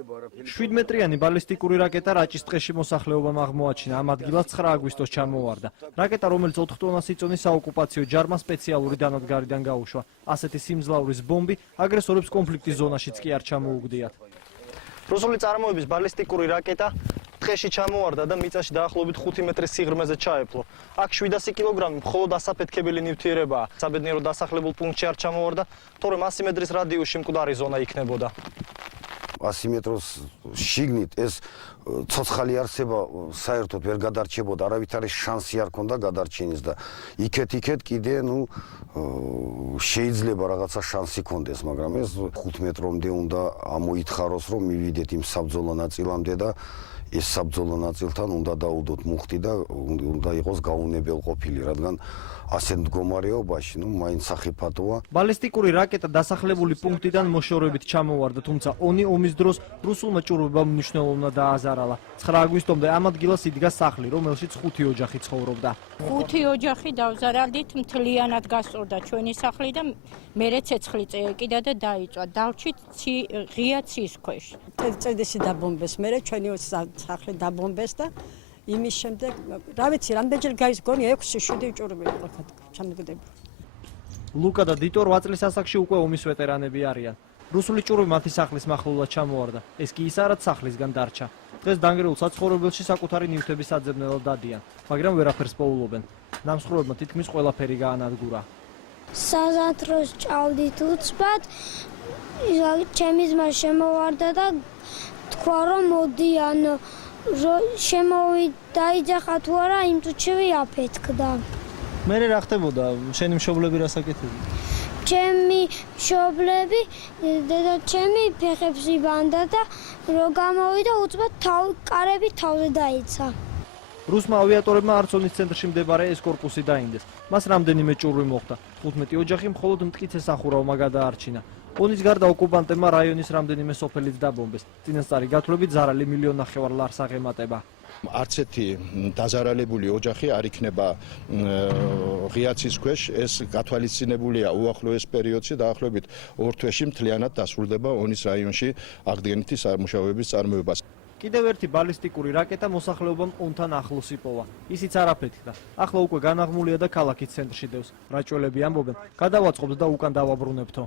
7 მეტრიანი ბალისტიკური რაკეტა რაჭის ტყეში მოსახლეობამ აღმოაჩინა. ამ ადგილას 9 აგვისტოს ჩამოვარდა. რაკეტა, რომელიც 4 ტონას იწონის საოკუპაციო ჯარმა სპეციალური დანადგარიდან გაუშვა. ასეთი სიმძლავრის ბომბი აგრესორებს კონფლიქტის ზონაშიც კი არ ჩამოუგდიათ. რუსული წარმოების ბალისტიკური რაკეტა ტყეში ჩამოვარდა და მიწაში დაახლოებით 5 მეტრის სიღრმეზე ჩაეფლო. აქ 700 კილოგრამი მხოლოდ ასაფეთქებელი ნივთიერებაა. საბედნიეროდ დასახლებულ პუნქტში არ ჩამოვარდა, თორემ 100 მეტრის რადიუსში მკვდარი ზონა იქნებოდა. 100 მეტროს შიგნით ეს ცოცხალი არსება საერთოდ ვერ გადარჩებოდა, არავითარი შანსი არ ქონდა გადარჩენის და იქეთ კიდე შეიძლება რაღაცა შანსი ქონდეს, მაგრამ ეს 5 მეტრომდე უნდა ამოითხაროს, რომ მივიდეთ იმ საბრძოლო ნაწილამდე და ეს საბრძოლო ნაწილთან უნდა დაუდოთ მუხტი და უნდა იყოს გაუნებელყოფილი, რადგან ასეთ მდგომარეობაში, მაინც სახიფათოა. ბალისტიკური რაკეტა დასახლებული პუნქტიდან მოშორებით ჩამოვარდა, თუმცა ომის დროს რუსულმა ჭურვებამ მნიშვნელოვნად დააზარალა. 9 აგვისტომდე ამ ადგილას იდგა სახლი, რომელშიც 5 ოჯახი ცხოვრობდა. 5 ოჯახი დავზარალდით, მთლიანად გასწორდა ჩვენი სახლი და მერე ცეცხლი წაეკიდა და დაიწვა. დავჭით ღია ცის ქვეშ. წედესი დაბომბეს, მერე ჩვენი სახლი დაბომბეს და იმის შემდეგ, რა ვიცი, რამდენჯერ გაიზგონი 6-7 ჭურვები იყო ჩამოგდები. ლუკა და დიტო 8 წლის ასაკში უკვე ომის ვეტერანები არიან. რუსული ჭურვი მათი სახლის მახლობლად ჩამოვარდა. ეს კი ისაა, რაც სახლისგან დარჩა. დღეს დანგრეულ საცხოვრებელში საკუთარი ნივთების საძებნელად დადიან, მაგრამ ვერაფერს პოულობენ. ნამსხვრევებმა თითქმის ყველაფერი გაანადგურა. საზათროს ჭავდით უცბად, ჩემი ძმა შემოვარდა და თქვა, რომ მოდიან დაიძახა თუ არა, იმ წუთშივე აფეთქდა. მერე რა ხდებოდა? შენი მშობლები რას აკეთებდნენ? ჩემი მშობლები დედაჩემი ფეხებს იბანდა და რო გამოვიდა უცბად კარები თავზე დაიცა. რუსმა ავიატორებმა არცონის ცენტრში მდებარე ეს კორპუსი დაინდეს. მას რამდენიმე ჭურვი მოხვდა. 15 ოჯახი მხოლოდ მტკიცე სახურავმა გადაარჩინა. ომის გარდა ოკუპანტებმა რაიონის რამდენიმე სოფელიც დაბომბეს. წინასწარი გათვლებით ზარალი 1,5 მილიონ ლარს აღემატება. არც ერთი დაზარალებული ოჯახი არ იქნება ღია ცის ქვეშ. ეს გათვალისწინებულია უახლოეს პერიოდში, დაახლოებით 2 თვეში მთლიანად დასრულდება ონის რაიონში აღდგენითი სამუშაოების წარმოება. კიდევ ერთი ბალისტიკური რაკეტა მოსახლეობამ ომთან ახლოს იპოვა. ისიც არ აფეთქდა. ახლა უკვე განაღმულია და ქალაქის ცენტრში დევს. რაჭველები ამბობენ, გადავაწყობთ და უკან დავაბრუნებთო.